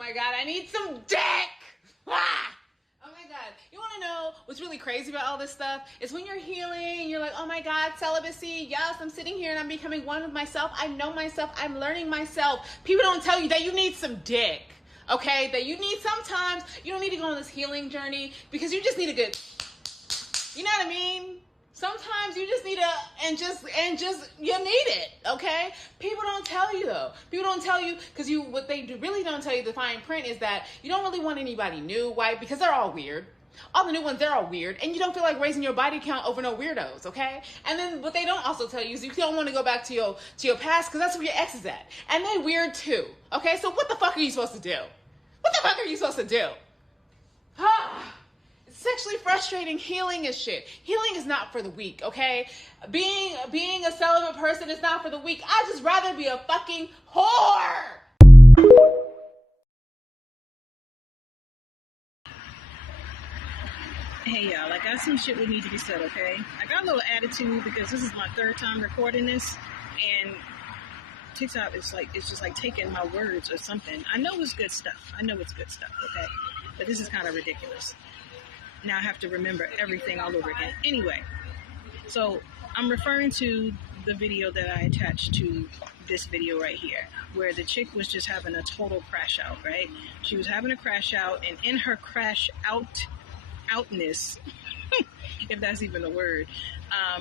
my God, I need some dick! Ah! Oh my God. You want to know what's really crazy about all this stuff? It's when you're healing, you're like, oh my God, celibacy. Yes, I'm sitting here and I'm becoming one with myself. I know myself. I'm learning myself. People don't tell you that you need some dick. Okay? That you need sometimes, you don't need to go on this healing journey because you just need a good, you know what I mean? Sometimes you just need you need it, okay? People don't tell you though. People don't tell you because what they really don't tell you, the fine print, is that you don't really want anybody new. Why? Because they're all weird. All the new ones, they're all weird, and you don't feel like raising your body count over no weirdos, okay? And then what they don't also tell you is you don't want to go back to your past because that's where your ex is at, and they weird too, okay? So what the fuck are you supposed to do? What the fuck are you supposed to do? Sexually frustrating. Healing is shit. Healing is not for the weak, okay? Being a celibate person is not for the weak. I'd just rather be a fucking whore. Hey y'all, I got some shit that need to be said, okay? I got a little attitude because this is my third time recording this, and TikTok is like, it's just like taking my words or something. I know it's good stuff. Okay? But this is kind of ridiculous. Now I have to remember everything all over again. Anyway, so I'm referring to the video that I attached to this video right here, where the chick was just having a total crash out, right? She was having a crash out, and in her crash outness, if that's even a word,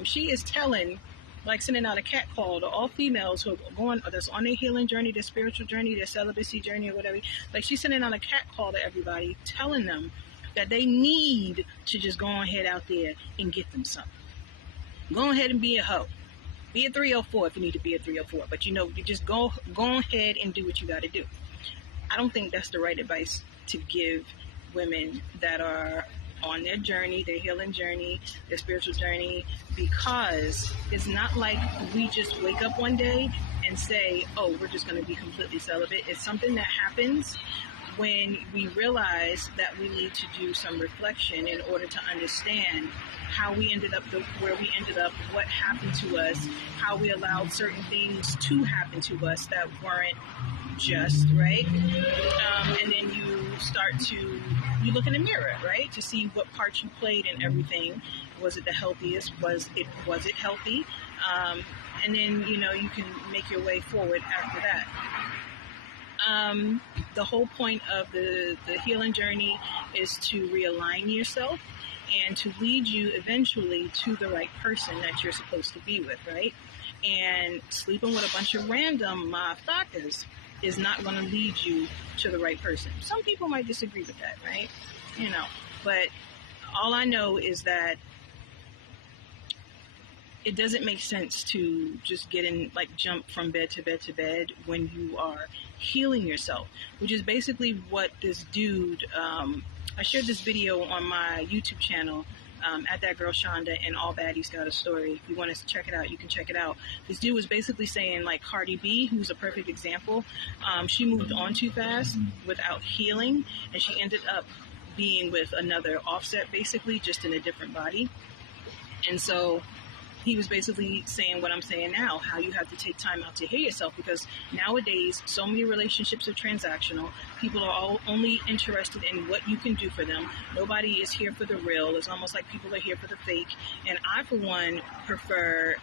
she is sending out a cat call to all females who are going, or that's on their healing journey, their spiritual journey, their celibacy journey, or whatever. Like, she's sending out a cat call to everybody, telling them that they need to just go ahead out there and get them something. Go ahead and be a hoe. Be a 304 if you need to be a 304. But you just go ahead and do what you got to do. I don't think that's the right advice to give women that are on their journey, their healing journey, their spiritual journey, because it's not like we just wake up one day and say, oh, we're just going to be completely celibate. It's something that happens when we realize that we need to do some reflection in order to understand how we ended up where we ended up, what happened to us, how we allowed certain things to happen to us that weren't just, right? And then you look in the mirror, right, to see what part you played in everything. Was it the healthiest? Was it healthy? And then, you can make your way forward after that. The whole point of the healing journey is to realign yourself and to lead you eventually to the right person that you're supposed to be with, right? And sleeping with a bunch of random motherfuckers is not going to lead you to the right person. Some people might disagree with that, right? But all I know is that it doesn't make sense to just jump from bed to bed to bed when you are healing yourself, which is basically what this dude, I shared this video on my YouTube channel, at that girl Shonda, and All Baddies Got a Story. If you want to check it out, you can check it out. This dude was basically saying, like, Cardi B, who's a perfect example, she moved on too fast without healing, and she ended up being with another Offset, basically, just in a different body. And so he was basically saying what I'm saying now, how you have to take time out to heal yourself, because nowadays so many relationships are transactional. People are all only interested in what you can do for them. Nobody is here for the real. It's almost like people are here for the fake. And I, for one, prefer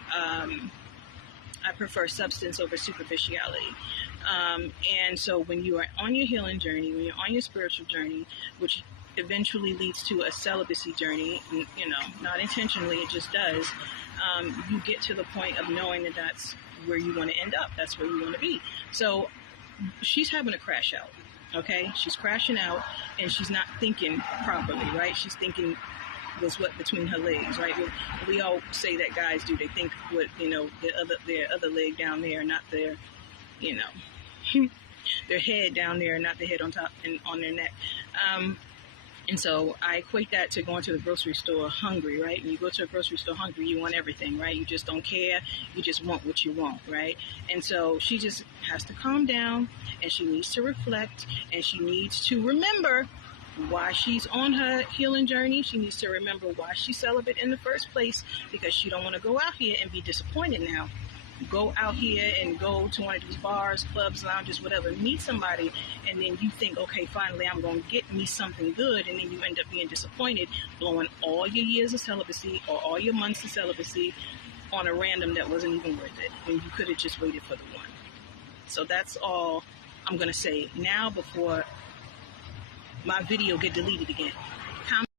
substance over superficiality. And so when you are on your healing journey, when you're on your spiritual journey, which eventually leads to a celibacy journey, not intentionally, it just does, you get to the point of knowing that that's where you want to end up. That's where you want to be. So she's having a crash out, okay? She's crashing out, and she's not thinking properly, right? She's thinking what's between her legs, right? We all say that guys do. They think what, their other leg down there, not their, their head down there, not the head on top and on their neck. And so I equate that to going to the grocery store hungry, right? When you go to a grocery store hungry, you want everything, right? You just don't care. You just want what you want, right? And so she just has to calm down, and she needs to reflect, and she needs to remember why she's on her healing journey. She needs to remember why she's celibate in the first place, because she don't want to go out here and be disappointed now go out here and go to one of these bars, clubs, lounges, whatever, meet somebody, and then you think, okay, finally I'm going to get me something good, and then you end up being disappointed, blowing all your years of celibacy or all your months of celibacy on a random that wasn't even worth it, when you could have just waited for the one. So that's all I'm going to say now before my video get deleted again.